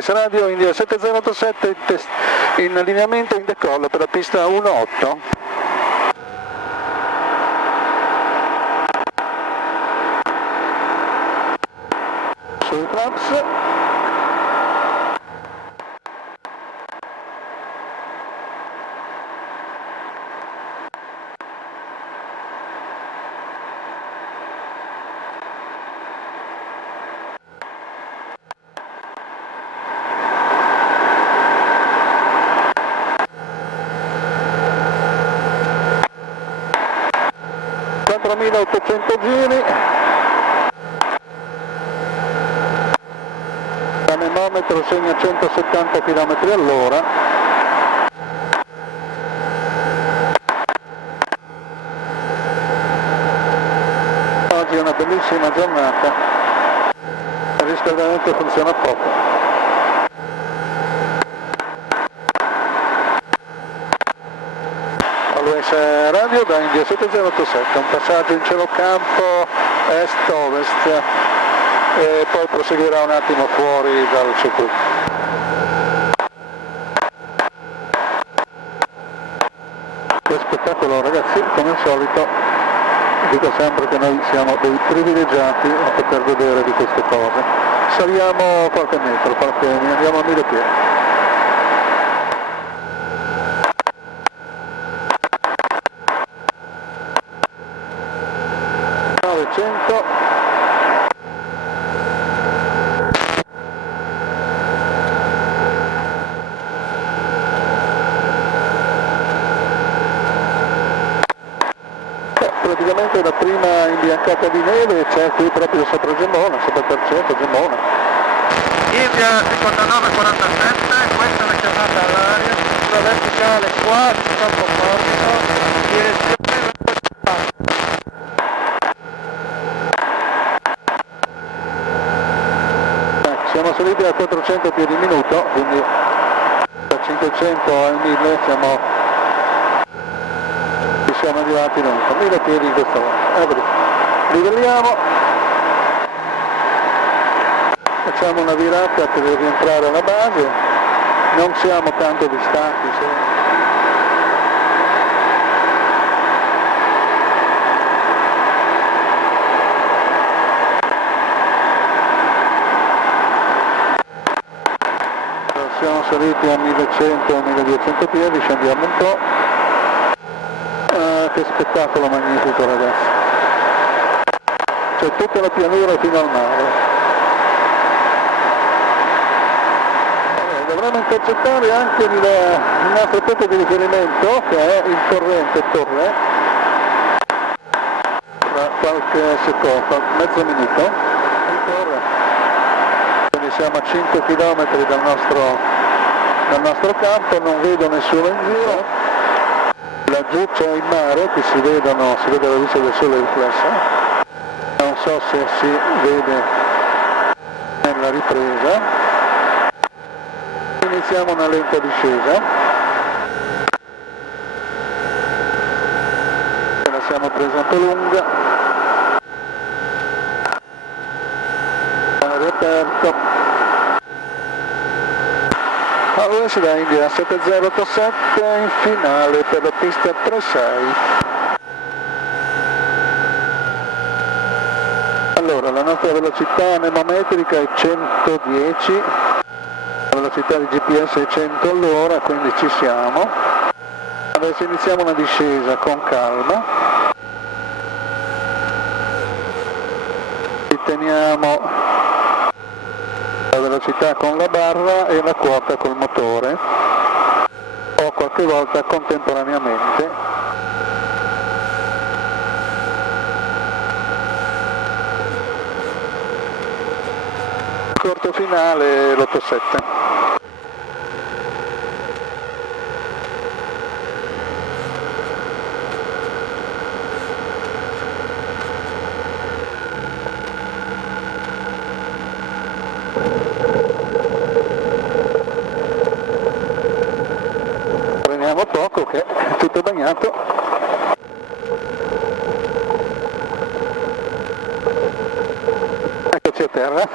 US Radio India 7087 in allineamento in decollo per la pista 18. Sui flaps. Giri, l'anemometro segna 170 km all'ora. Oggi è una bellissima giornata, il riscaldamento funziona poco. Radio da India 7087, un passaggio in cielo campo est-ovest e poi proseguirà un attimo fuori dal circuito. Che spettacolo ragazzi, come al solito dico sempre che noi siamo dei privilegiati a poter godere di queste cose. Saliamo qualche metro, andiamo a 1000 piedi. 900. Praticamente la prima imbiancata di neve c'è qui proprio sopra Gemona, sopra Terceto, Gemona. India 5947, questa è la chiamata all'aria, sulla verticale qua ci sta un po' morbido, direzione siamo saliti a 400 piedi minuto, quindi da 500 a 1000 siamo arrivati dentro, 1000 piedi in questo momento. Livelliamo, facciamo una virata per rientrare alla base, non siamo tanto distanti. Siamo saliti a 1100-1200 piedi, scendiamo un po'. Che spettacolo magnifico ragazzi. C'è tutta la pianura fino al mare. Dovremmo intercettare anche il nostro punto di riferimento che è il torrente Torre. Tra qualche secondo, mezzo minuto. Quindi siamo a 5 km dal nostro campo, non vedo nessuno in giro. Laggiù c'è il mare, qui si vede la luce del sole riflessa, non so se si vede nella ripresa. Iniziamo una lenta discesa, la siamo presa un po' lunga, aria aperto. US da India 7087 in finale per la pista 36. Allora, la nostra velocità anemometrica è 110, la velocità di GPS è 100 all'ora, quindi ci siamo. Adesso iniziamo una discesa con calma. Teniamo la velocità con la barra e la quota col motore o qualche volta contemporaneamente. Corto finale l'87. Poco che è tutto bagnato. Eccoci a terra.